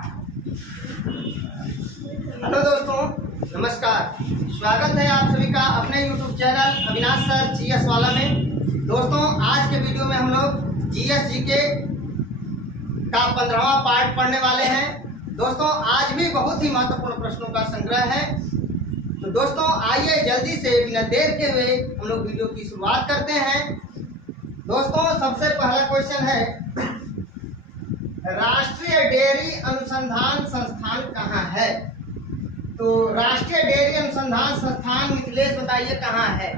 Hello दोस्तों, नमस्कार। स्वागत है आप सभी का अपने YouTube channel Avinash sir GS वाला में। दोस्तों, आज के वीडियो में हम लोग जीएस जीके का 15वां पार्ट पढ़ने वाले हैं। दोस्तों, आज भी बहुत ही महत्वपूर्ण प्रश्नों का संग्रह है। तो दोस्तों, आइए जल्दी से बिना देर के हुए हम लोग वीडियो की शुरुआत करते हैं। दोस्तों, सबसे पहला क्वेश्चन है, राष्ट्रीय डेयरी अनुसंधान संस्थान कहाँ है? तो राष्ट्रीय डेयरी अनुसंधान संस्थान मिथिलेश बताइए कहाँ है?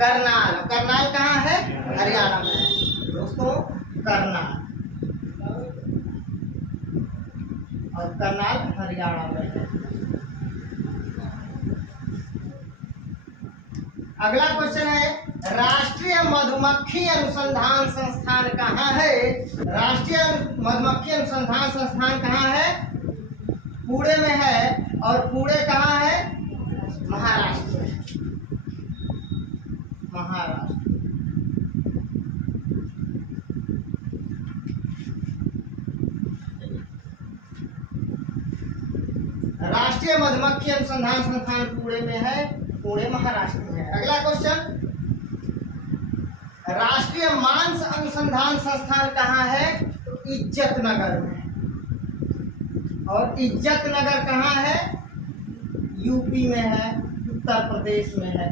करनाल। करनाल कहाँ है? हरियाणा में है दोस्तों, करनाल। और करनाल हरियाणा में है। अगला क्वेश्चन है, राष्ट्रीय मधुमक्खी अनुसंधान संस्थान कहाँ है? राष्ट्रीय मधुमक्खी अनुसंधान संस्थान कहाँ है? पुणे में है। और पुणे कहाँ है? महाराष्ट्र में। महाराष्ट्र। राष्ट्रीय मधुमक्खी अनुसंधान संस्थान पुणे में है, पुणे महाराष्ट्र में है। अगला क्वेश्चन, राष्ट्रीय मांस अनुसंधान संस्थान कहाँ है? तो इज्जतनगर में है। और इज्जतनगर कहाँ है? यूपी में है, उत्तर प्रदेश में है।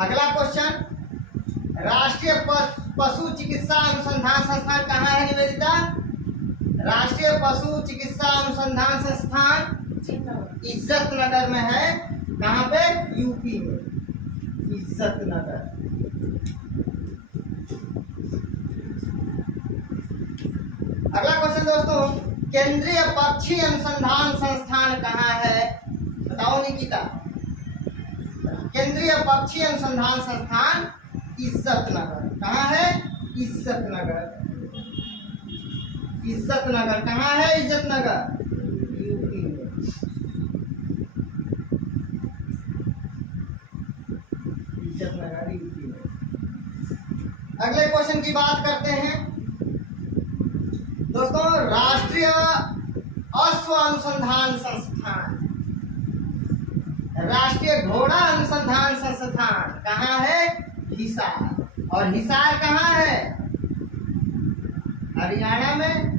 अगला क्वेश्चन, राष्ट्रीय पशु चिकित्सा अनुसंधान संस्थान कहाँ है निवेदिता? राष्ट्रीय पशु चिकित्सा अनुसंधान संस्थान इज्जतनगर में है। कहाँ पे? यूपी में, इज्जतनगर। अगला क्वेश्चन दोस्तों, केंद्रीय पक्षी अनुसंधान संस्थान कहाँ है? बताओ निकिता। केंद्रीय पक्षी अनुसंधान संस्थान इज्जतनगर। कहाँ है? इज्जतनगर। इज्जतनगर कहाँ है? इज्जतनगर यूपी में। इज्जतनगर यूपी में। अगले क्वेश्चन की बात करते हैं दोस्तों, राष्ट्रीय अश्व अनुसंधान संस्थान, राष्ट्रीय घोड़ा अनुसंधान संस्थान कहाँ है? हिसार। और हिसार कहाँ है? हरियाणा में।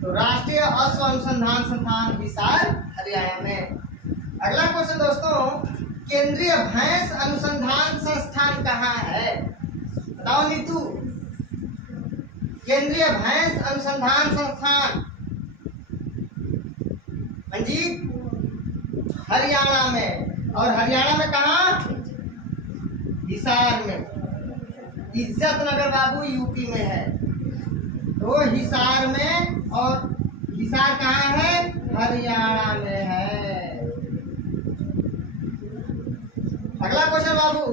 तो राष्ट्रीय अश्व अनुसंधान संस्थान हिसार हरियाणा में। अगला क्वेश्चन दोस्तों, केंद्रीय भैंस अनुसंधान संस्थान कहाँ है? बताओ नीतू। केंद्रीय भैंस अनुसंधान संस्थान मंजीत हरियाणा में। और हरियाणा में कहाँ? हिसार में। इज्जतनगर बाबू यूपी में है। तो हिसार में, और हिसार कहाँ है? हरियाणा में है। अगला क्वेश्चन बाबू,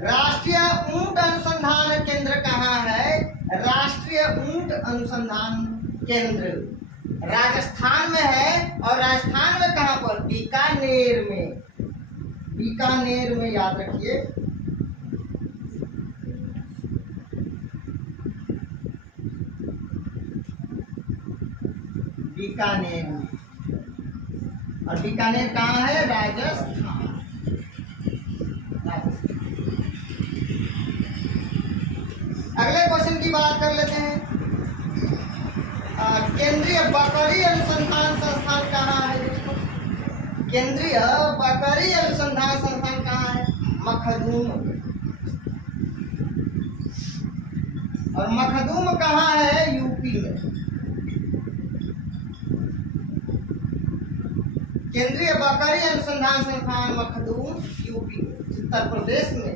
राष्ट्रीय ऊंट अनुसंधान केंद्र कहाँ है? राष्ट्रीय ऊंट अनुसंधान केंद्र राजस्थान में है। और राजस्थान में कहाँ पर? बीकानेर में। बीकानेर में, याद रखिए। बीकानेर में। और बीकानेर कहाँ है? राजस्थान। अगले क्वेश्चन की बात कर लेते हैं, केंद्रीय बकरी अनुसंधान संस्थान कहाँ है? केंद्रीय बकरी अनुसंधान संस्थान कहाँ है? मखदूम। और मखदूम कहाँ है? यूपी में। केंद्रीय बकरी अनुसंधान संस्थान मखदूम यूपी में, उत्तर प्रदेश में।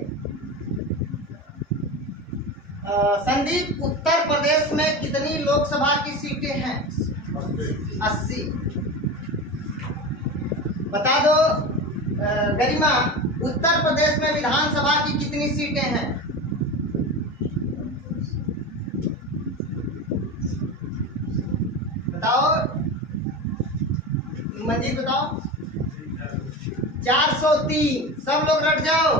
संदीप, उत्तर प्रदेश में कितनी लोकसभा की सीटें हैं? 80। बता दो गरिमा, उत्तर प्रदेश में विधानसभा की कितनी सीटें हैं? बताओ मंजीत, बताओ। 403। सब लोग रट जाओ।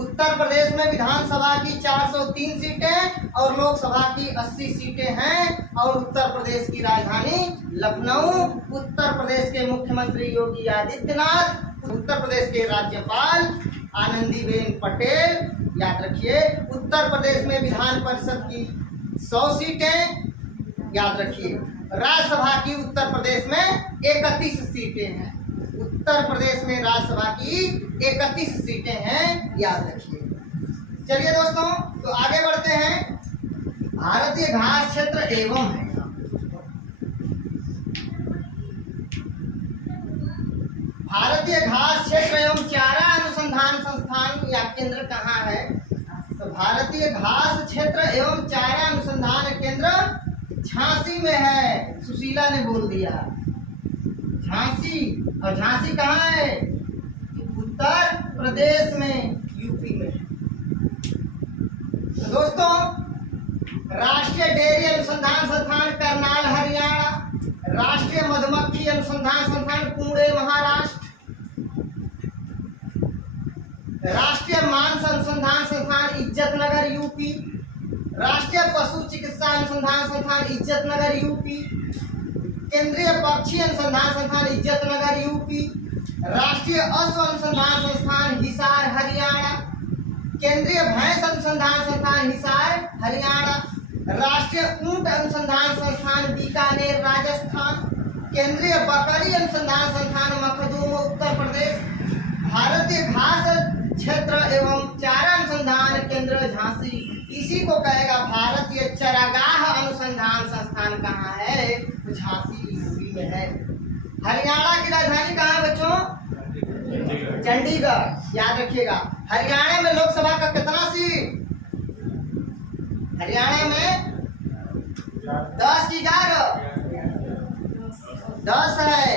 उत्तर प्रदेश में विधानसभा की 403 सीटें और लोकसभा की 80 सीटें हैं और उत्तर प्रदेश की राजधानी लखनऊ, उत्तर प्रदेश के मुख्यमंत्री योगी आदित्यनाथ, उत्तर प्रदेश के राज्यपाल आनंदीबेन पटेल, याद रखिए। उत्तर प्रदेश में विधान परिषद की 100 सीटें, याद रखिए। राज्यसभा की उत्तर प्रदेश में 31 सीटें हैं। उत्तर प्रदेश में राज्यसभा की 31 सीटें हैं, याद रखिए। चलिए दोस्तों, तो आगे बढ़ते हैं। भारतीय घास क्षेत्र एवं है, भारतीय घास क्षेत्र एवं चारा अनुसंधान संस्थान या केंद्र कहाँ है? तो भारतीय घास क्षेत्र एवं चारा अनुसंधान केंद्र झांसी में है। सुशीला ने बोल दिया झांसी, और झांसी कहाँ है? उत्तर प्रदेश में, यूपी में। तो दोस्तों, राष्ट्रीय डेयरी अनुसंधान संस्थान करनाल हरियाणा, राष्ट्रीय मधुमक्खी अनुसंधान संस्थान पुणे महाराष्ट्र, राष्ट्रीय मांस अनुसंधान संस्थान इज्जतनगर यूपी, राष्ट्रीय पशु चिकित्सा अनुसंधान संस्थान इज्जतनगर यूपी, केंद्रीय पक्षी अनुसंधान संस्थान इज्जतनगर यूपी, राष्ट्रीय अश्व अनुसंधान संस्थान हिसार हरियाणा, केंद्रीय भैंस अनुसंधान संस्थान हिसार हरियाणा, राष्ट्रीय ऊंट अनुसंधान संस्थान बीकानेर राजस्थान, केंद्रीय बकरी अनुसंधान संस्थान मखदूम उत्तर प्रदेश, भारतीय घास क्षेत्र एवं चारा अनुसंधान केंद्र झांसी। इसी को कहेगा भारतीय चरागाह अनुसंधान संस्थान कहाँ है? झांसी, यूपी में है। हरियाणा की राजधानी कहाँ है बच्चों? चंडीगढ़, याद रखिएगा। हरियाणा में लोकसभा का कितना सीट? हरियाणा में 10 की 11, 10 है।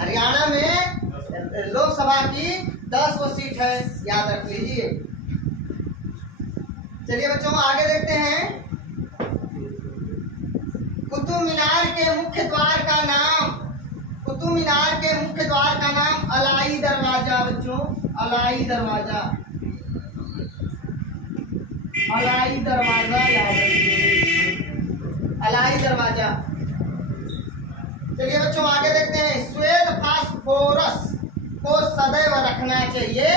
हरियाणा में लोकसभा की 10 वो सीट है, याद रख लीजिए। चलिए बच्चों, आगे देखते हैं। कुतुब मीनार के मुख्य द्वार का नाम, कुतुब मीनार के मुख्य द्वार का नाम अलाई दरवाजा। बच्चों, अलाई दरवाजा, अलाई दरवाजा, याद रखिए, अलाई दरवाजा। चलिए बच्चों, आगे देखते हैं। श्वेत फास्फोरस को सदैव रखना चाहिए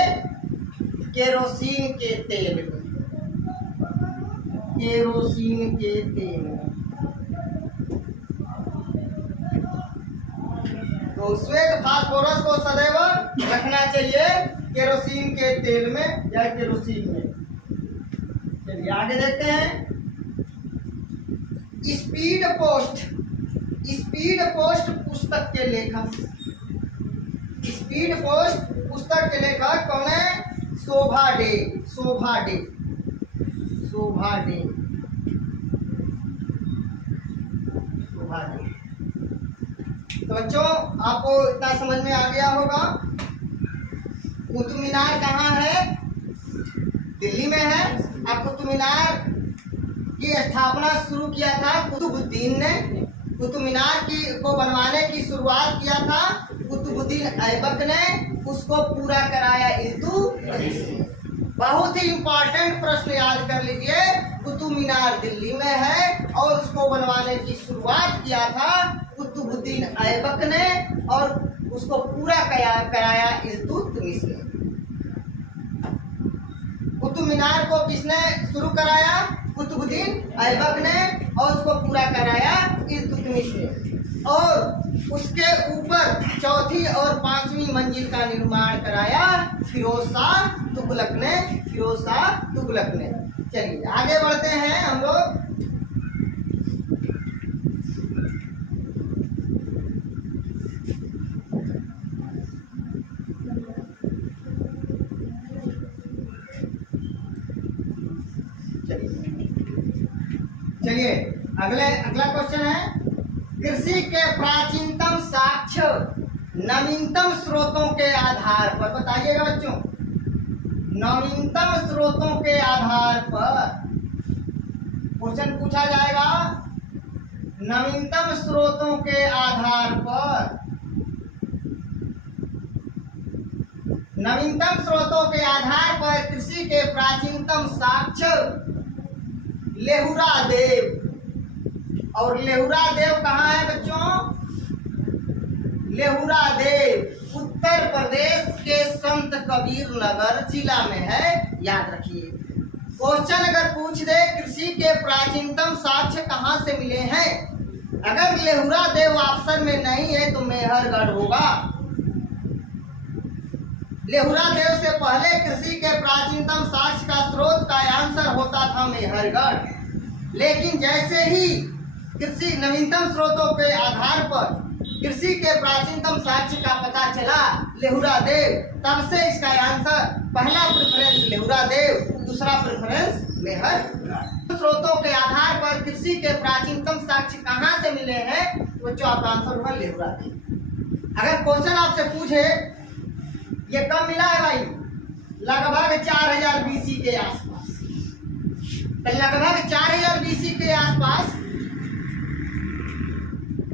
केरोसिन के तेल में, केरोसिन के तेल में। तो श्वेत फास्फोरस को सदैव रखना चाहिए केरोसिन के तेल में या केरोसिन में। चलिए आगे देखते हैं। स्पीड पोस्ट, स्पीड पोस्ट पुस्तक के लेखक, स्पीड पोस्ट पुस्तक के लेखक कौन है? शोभा डे, शोभा डे, शोभा डे, शोभा डे। तो बच्चों, आपको इतना समझ में आ गया होगा। कुतुब मीनार कहाँ है? दिल्ली में है। अब कुतुब मीनार की स्थापना शुरू किया था कुतुबुद्दीन ने। कुतुब मीनार को बनवाने की शुरुआत किया था कुतुबुद्दीन ऐबक ने, उसको पूरा कराया इल्तुतमिश ने। बहुत ही इंपॉर्टेंट प्रश्न याद कर लीजिए। कुतुब मीनार दिल्ली में है और उसको बनवाने की शुरुआत किया था कुतुबुद्दीन ऐबक ने और उसको पूरा कराया इल्तुतमिश ने। कुतुब मीनार को किसने शुरू कराया? कुतुबुद्दीन ऐबक ने, और उसको पूरा कराया इल्तुतमिश ने। और उसके ऊपर चौथी और 5वीं मंजिल का निर्माण कराया फिरोज शाह तुगलक ने, फिरोज शाह तुगलक ने। चलिए आगे बढ़ते हैं हम लोग। चलिए अगला क्वेश्चन है। कृषि के प्राचीनतम साक्ष्य नवीनतम स्रोतों के आधार पर, बताइएगा बच्चों, नवीनतम स्रोतों के आधार पर क्वेश्चन पूछा जाएगा। नवीनतम स्रोतों के आधार पर, नवीनतम स्रोतों के आधार पर कृषि के प्राचीनतम साक्ष्य लेहुरा देव। और लेहुरा देव कहाँ है बच्चों? लेहुरा देव उत्तर प्रदेश के संत कबीर नगर जिला में है, याद रखिए। क्वेश्चन अगर पूछ दे कृषि के प्राचीनतम साक्ष्य कहाँ से मिले हैं, अगर लेहुरा देव ऑप्शन में नहीं है तो मेहरगढ़ होगा। लेहुरा देव से पहले कृषि के प्राचीनतम साक्ष्य का स्रोत का आंसर होता था मेहरगढ़। लेकिन जैसे ही कृषि नवीनतम स्रोतों के आधार पर कृषि के प्राचीनतम साक्ष्य का पता चला लेहुरा देव, तब से इसका आंसर पहला प्रेफरेंस लेहुरा देव, दूसरा प्रेफरेंस मेहरगढ़। स्रोतों के आधार पर कृषि के प्राचीनतम साक्ष्य कहाँ से मिले हैं, बच्चों आपका आंसर होगा लेहुरा देव। अगर क्वेश्चन आपसे पूछे ये कब मिला है भाई, लगभग 4000 बीसी के आसपास, तो लगभग 4000 बीसी के आसपास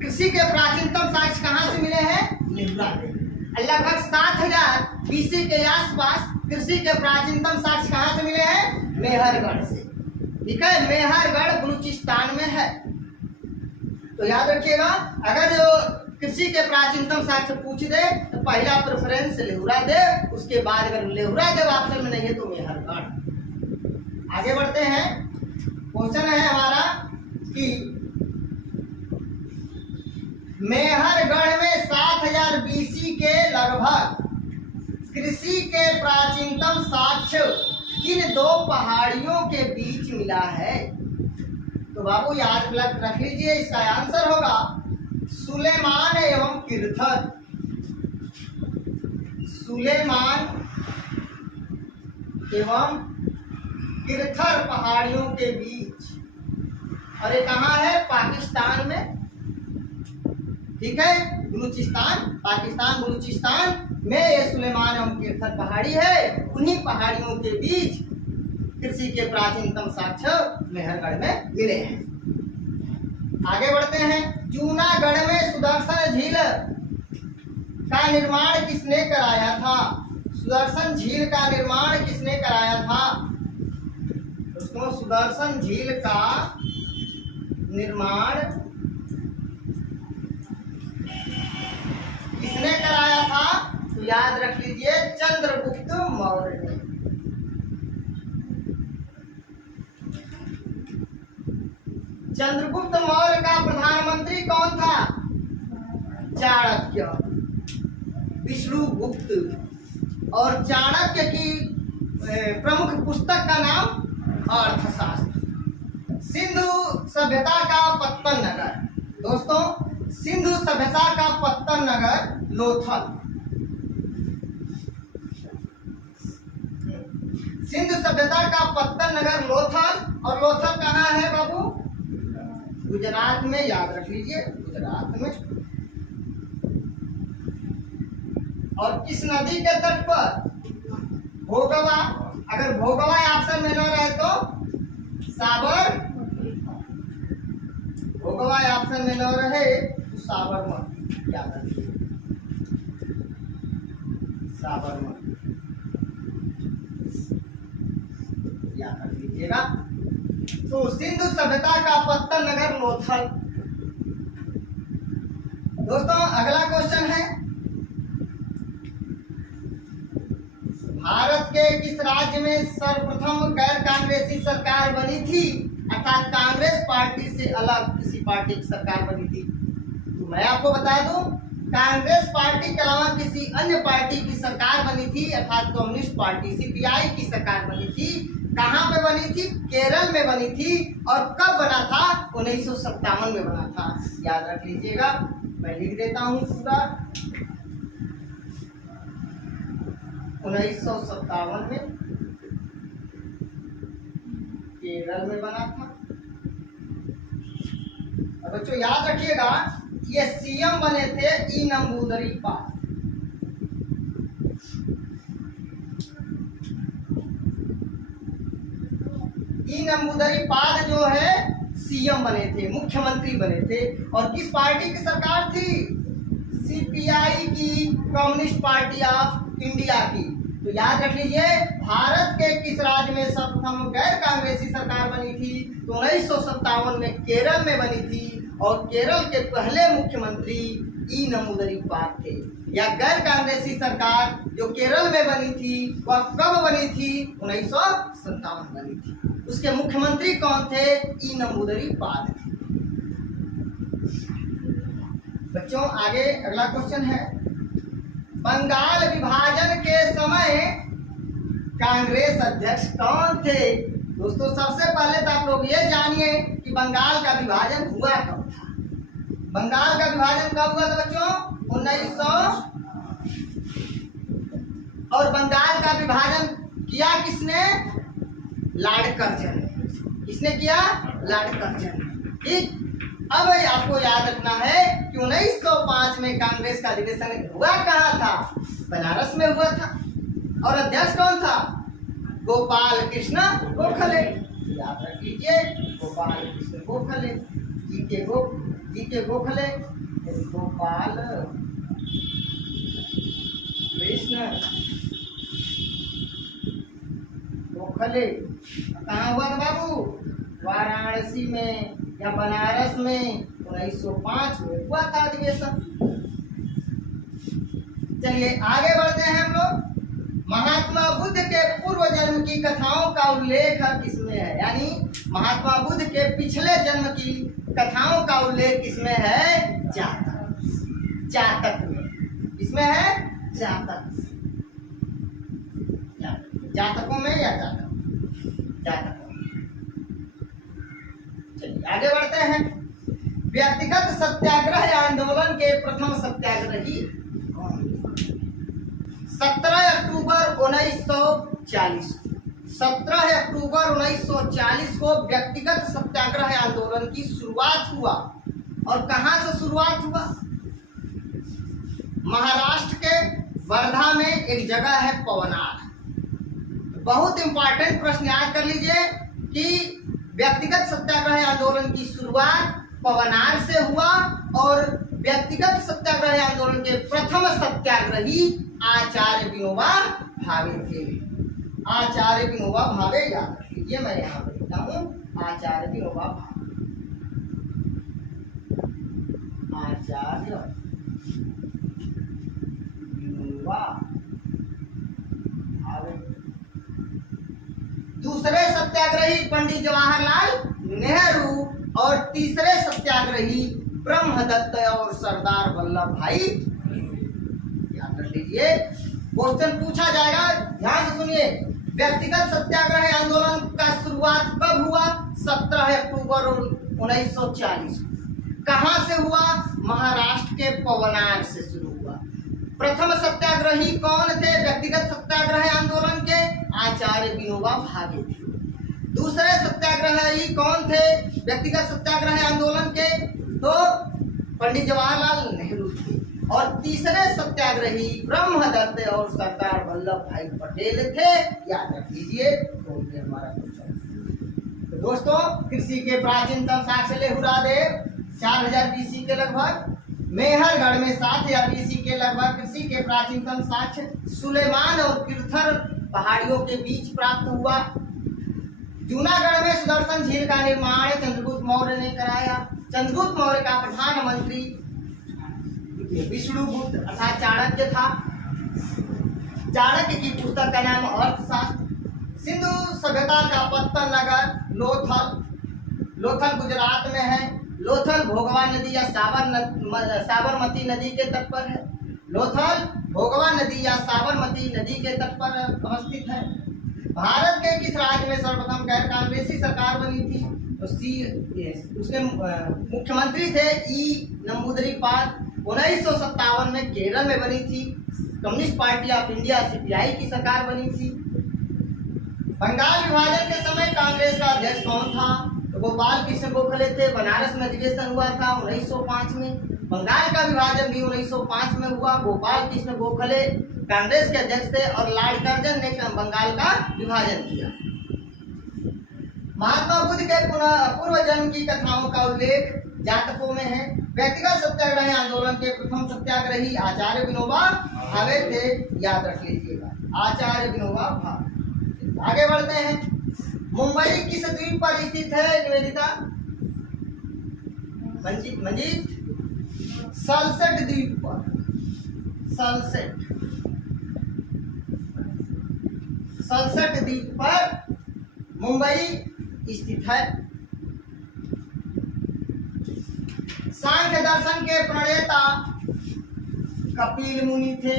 कृषि के प्राचीनतम साक्ष्य कहाँ से मिले हैं, लेहुरा देव। लगभग 7000 बीसी के आसपास कृषि के प्राचीनतम साक्ष्य कहाँ से मिले हैं, मेहरगढ़ से। ठीक है, मेहरगढ़ बलूचिस्तान में है। तो याद रखिएगा, अगर जो कृषि के प्राचीनतम साक्ष्य पूछ दे तो पहला प्रेफरेंस लेहुरा देव, उसके बाद अगर लेहुरा देव ऑप्शन में नहीं है तो मेहरगढ़। आगे बढ़ते हैं। क्वेश्चन है हमारा कि मेहरगढ़ में 7000 बीसी के लगभग कृषि के प्राचीनतम साक्ष्य किन दो पहाड़ियों के बीच मिला है? तो बाबू याद रख लीजिए, इसका आंसर होगा सुलेमान एवं किरथर। सुलेमान एवं किरथर पहाड़ियों के बीच, और ये कहाँ है, पाकिस्तान में। ठीक है, बलूचिस्तान, पाकिस्तान बलूचिस्तान में ये सुलेमान एवं किरथर पहाड़ी है। उन्हीं पहाड़ियों के बीच कृषि के प्राचीनतम साक्ष्य मेहरगढ़ में मिले हैं। आगे बढ़ते हैं। जूनागढ़ में सुदर्शन झील का निर्माण किसने कराया था? सुदर्शन झील का निर्माण किसने कराया था? दोस्तों सुदर्शन झील का निर्माण किसने कराया था? तो याद रख लीजिए, चंद्रगुप्त मौर्य ने। चंद्रगुप्त मौर्य का प्रधानमंत्री कौन था? चाणक्य, विष्णुगुप्त। और चाणक्य की प्रमुख पुस्तक का नाम अर्थशास्त्र। सिंधु सभ्यता का पत्तन नगर, दोस्तों सिंधु सभ्यता का पत्तन नगर लोथल। सिंधु सभ्यता का पत्तन नगर लोथल। और लोथल कहाँ है बाबू? गुजरात में, याद रख लीजिए, गुजरात में। और किस नदी के तट पर? भोगवा। अगर भोगवा ऑप्शन में न रहे तो साबर, भोगवा ऑप्शन में न रहे तो साबरमती, याद रखिए, साबरमती याद रख लीजिएगा। तो सिंधु सभ्यता का पत्तन नगर लोथल। दोस्तों अगला क्वेश्चन है, भारत के किस राज्य में सर्वप्रथम गैर कांग्रेसी सरकार बनी थी? अर्थात कांग्रेस पार्टी से अलग किसी पार्टी की सरकार बनी थी? तो मैं आपको बता दूं, कांग्रेस पार्टी के अलावा किसी अन्य पार्टी की सरकार बनी थी, अर्थात कम्युनिस्ट पार्टी सीपीआई की सरकार बनी थी। कहाँ पे बनी थी? केरल में बनी थी। और कब बना था? 1957 में बना था, याद रख लीजिएगा। मैं लिख देता हूँ पूरा, 1957 में केरल में बना था। और बच्चों याद रखिएगा, ये सीएम बने थे ई नंबूदरीपाल। ई नंबूदरीपाल जो है सीएम बने थे, मुख्यमंत्री बने थे। और किस पार्टी की सरकार थी? सीपीआई की, कम्युनिस्ट पार्टी ऑफ इंडिया की। तो याद रख लीजिए, भारत के किस राज्य में सर्वप्रथम गैर कांग्रेसी सरकार बनी थी? तो 1957 में केरल में बनी थी, और केरल के पहले मुख्यमंत्री ई नमूदरीपाद थे। या गैर कांग्रेसी सरकार जो केरल में बनी थी वह कब बनी थी? 1957 बनी थी। उसके मुख्यमंत्री कौन थे? ई नमूदरीपाद थे। बच्चों आगे अगला क्वेश्चन है, बंगाल विभाजन के समय कांग्रेस अध्यक्ष कौन थे? दोस्तों सबसे पहले तो आप लोग ये जानिए कि बंगाल का विभाजन हुआ कब था। बंगाल का विभाजन कब हुआ था बच्चों? 1900। और बंगाल का विभाजन किया किसने? लॉर्ड कर्जन ने। किसने किया? लॉर्ड कर्जन ने। ठीक। अब आपको याद रखना है कि 1905 में कांग्रेस का अधिवेशन हुआ कहाँ था? बनारस में हुआ था। और अध्यक्ष कौन था? गोपाल कृष्ण गोखले। याद रख लीजिए, गोपाल कृष्ण गोखले। जी के गोखले, गोपाल कृष्ण गोखले। कहाँ हुआ था बाबू? वाराणसी में या बनारस में 1905 में हुआ था अधिवेशन। चलिए आगे बढ़ते हैं हम लोग। महात्मा बुद्ध के पूर्व जन्म की कथाओं का उल्लेख किसमें है? यानी महात्मा बुद्ध के पिछले जन्म की कथाओं का उल्लेख किसमें है? जातक। जातक में। किसमें है? जातक। जातकों में या जातकों। चलिए आगे बढ़ते हैं। व्यक्तिगत सत्याग्रह आंदोलन के प्रथम सत्याग्रही कौन? 17 अक्टूबर 1940। 17 अक्टूबर 1940 को व्यक्तिगत सत्याग्रह आंदोलन की शुरुआत हुआ। और कहां से शुरुआत हुआ? महाराष्ट्र के वर्धा में एक जगह है पवनार। बहुत इंपॉर्टेंट प्रश्न याद कर लीजिए कि व्यक्तिगत सत्याग्रह आंदोलन की शुरुआत पवनार से हुआ, और व्यक्तिगत सत्याग्रह आंदोलन के प्रथम सत्याग्रही आचार्य विनोबा भावे थे। आचार्य विनोबा भावे याद रख लीजिए, मैं यहाँ पे लिखता हूँ आचार्य विनोबा भावे। आचार्य विनोबा भावे। दूसरे सत्याग्रही पंडित जवाहरलाल नेहरू, और तीसरे सत्याग्रही ब्रह्मदत्त और सरदार वल्लभ भाई। याद रख लीजिए, क्वेश्चन पूछा जाएगा, ध्यान से सुनिए। व्यक्तिगत सत्याग्रह आंदोलन का शुरुआत कब हुआ? 17 अक्टूबर 1940। कहां से हुआ? महाराष्ट्र के पवनार से शुरू हुआ। प्रथम सत्याग्रही कौन थे व्यक्तिगत सत्याग्रह आंदोलन के? आचार्य विनोबा भावे थे। दूसरे सत्याग्रही कौन थे व्यक्तिगत सत्याग्रह आंदोलन के? तो पंडित जवाहरलाल नेहरू थे। और तीसरे सत्याग्रही ब्रह्मदत्त और सरदार वल्लभ भाई पटेल थे। याद रख लीजिए। तो ये हमारा क्वेश्चन। तो दोस्तों, कृषि के प्राचीनतम साक्ष्य लेहुरादेव 4000 BC के लगभग, मेहरगढ़ में 7000 BC के लगभग कृषि के प्राचीनतम साक्ष्य सुलेमान और किरथर पहाड़ियों के बीच प्राप्त हुआ। जूनागढ़ में सुदर्शन झील का निर्माण चंद्रगुप्त मौर्य ने कराया। चंद्रगुप्त मौर्य का प्रधानमंत्री विष्णुगुप्त अर्थात चाणक्य था। चाणक्य की पुस्तक का नाम अर्थशास्त्र। सिंधु सभ्यता का पत्तन नगर लोथल गुजरात में है। लोथल भोगवा नदी या साबरमती नदी के तट पर है। लोथल भोगवा नदी या साबरमती नदी के तट पर अवस्थित है। भारत के किस राज्य में सर्वप्रथम गैर कांग्रेसी सरकार बनी थी? तो उसके मुख्यमंत्री थे ई नमूदरीपाद। 1957 में केरल में बनी थी। Communist party of India CPI की सरकार बनी थी। बंगाल विभाजन के समय कांग्रेस का अध्यक्ष कौन था? तो गोपाल कृष्ण गोखले थे। बनारस में अधिवेशन हुआ था 1905 में। बंगाल का विभाजन भी 1905 में हुआ। गोपाल कृष्ण गोखले कांग्रेस के अध्यक्ष थे और लॉर्ड कर्जन ने बंगाल का विभाजन किया। महात्मा बुद्ध के पूर्व जन्म की कथाओं का उल्लेख जातकों में है। व्यक्तिगत सत्याग्रह आंदोलन के प्रथम सत्याग्रही आचार्य विनोबा भावे थे। याद रख लीजिएगा। आचार्य विनोबा भावे। आगे बढ़ते हैं। मुंबई किस द्वीप पर स्थित है निवेदिता? मंजीत सल्सेट द्वीप पर। सल्सेट द्वीप पर मुंबई स्थित है। सांख्य दर्शन के प्रणेता कपिल मुनि थे।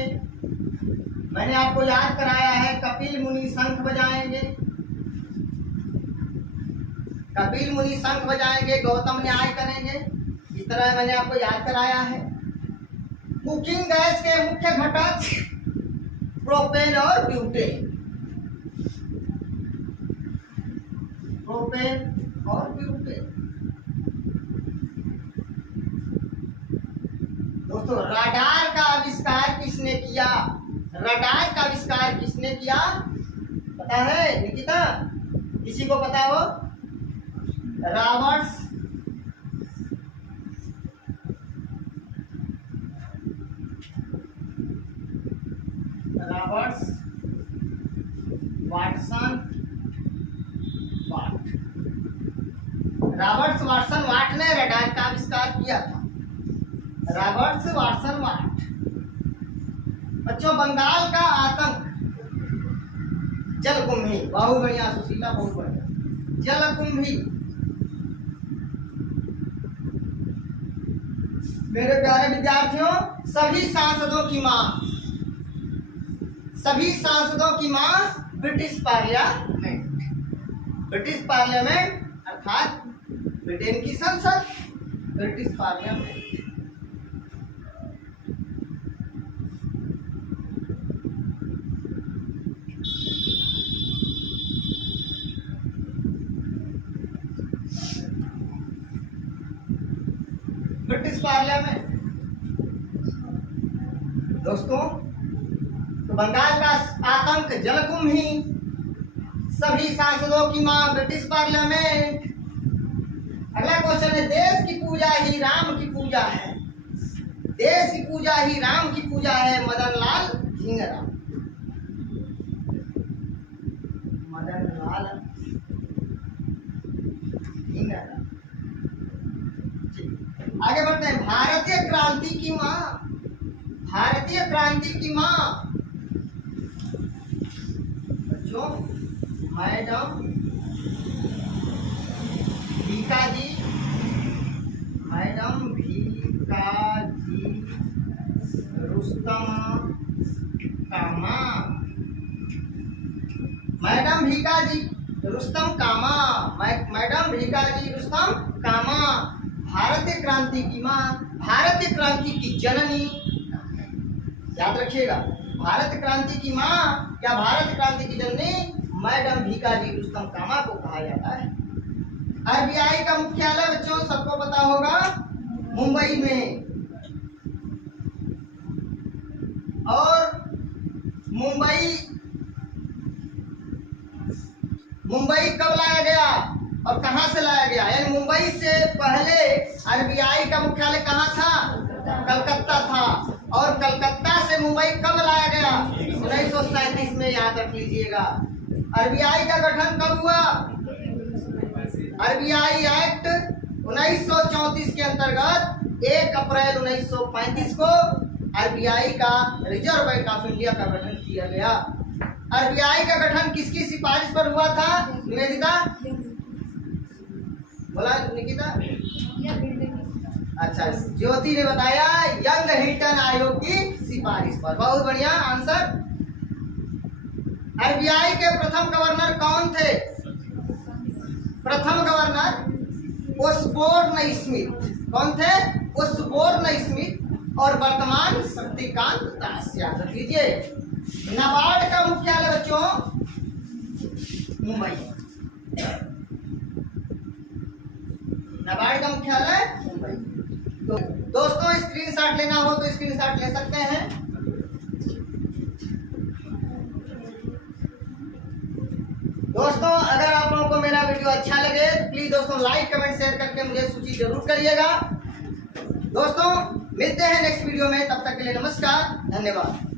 मैंने आपको याद कराया है, कपिल मुनि शंख बजाएंगे, कपिल मुनि शंख बजाएंगे, गौतम न्याय करेंगे। इस तरह मैंने आपको याद कराया है। कुकिंग गैस के मुख्य घटक प्रोपेन और ब्यूटेन। प्रोपेन और ब्यूटेन। दोस्तों रडार का आविष्कार किसने किया? रडार का आविष्कार किसने किया पता है निकिता? किसी को पता हो? रॉबर्ट्स वाटसन वाट ने रडार का आविष्कार किया था। रॉबर्ट्स वाटसन वाट। बच्चों बंगाल का आतंक जलकुंभी। बहुत बढ़िया सुशीला, बहुत बढ़िया। जलकुंभी। मेरे प्यारे विद्यार्थियों, सभी सांसदों की मां ब्रिटिश पार्लियामेंट। ब्रिटिश पार्लियामेंट अर्थात ब्रिटेन की संसद, ब्रिटिश पार्लियामेंट। British parliament. दोस्तों तो बंगाल का आतंक जलकुंभी, सभी सांसदों की मां ब्रिटिश पार्लियामेंट। अगला क्वेश्चन है, देश की पूजा ही राम की पूजा है। देश की पूजा ही राम की पूजा है। मदन लाल धिंगरा। मदन लाल धिंगरा। आगे बढ़ते हैं। भारतीय क्रांति की मां। भारतीय क्रांति की मां बच्चों मैडम भीकाजी। मैडम भीकाजी रुस्तम कामा। मैडम भीकाजी रुस्तम कामा। मैडम भीकाजी रुस्तम कामा भारतीय क्रांति की मां, भारतीय क्रांति की जननी। याद रखिएगा, भारत क्रांति की मां या भारत क्रांति की जननी मैडम भीकाजी रुस्तम कामा को कहा जाता है। आरबीआई का मुख्यालय बच्चों सबको पता होगा मुंबई में। और मुंबई कब लाया गया और कहां से लाया गया? यानी मुंबई से पहले आरबीआई का मुख्यालय कहां था? कलकत्ता था। और कलकत्ता से मुंबई कब लाया गया? 1937 में। याद रख लीजिएगा। आरबीआई का गठन कब हुआ? आरबीआई एक्ट 1934 के अंतर्गत 1 अप्रैल 1935 को आरबीआई का, रिजर्व बैंक ऑफ इंडिया का गठन किया गया। आरबीआई का गठन किसकी सिफारिश पर हुआ था निवेदिता? बोला निकिता? अच्छा, ज्योति ने बताया यंग हिल्टन आयोग की सिफारिश पर। बहुत बढ़िया आंसर। आरबीआई के प्रथम गवर्नर कौन थे? प्रथम गवर्नर ओसबोर्न स्मिथ। कौन थे? Osborne Smith. और वर्तमान शक्तिकांत दास। याद रख लीजिए। नाबार्ड का मुख्यालय बच्चों मुंबई। नाबार्ड का मुख्यालय मुंबई। तो दोस्तों स्क्रीनशॉट लेना हो तो स्क्रीनशॉट ले सकते हैं। दोस्तों अगर आप लोगों को मेरा वीडियो अच्छा लगे तो प्लीज दोस्तों लाइक कमेंट शेयर करके मुझे सूची जरूर करिएगा। दोस्तों मिलते हैं नेक्स्ट वीडियो में, तब तक के लिए नमस्कार, धन्यवाद।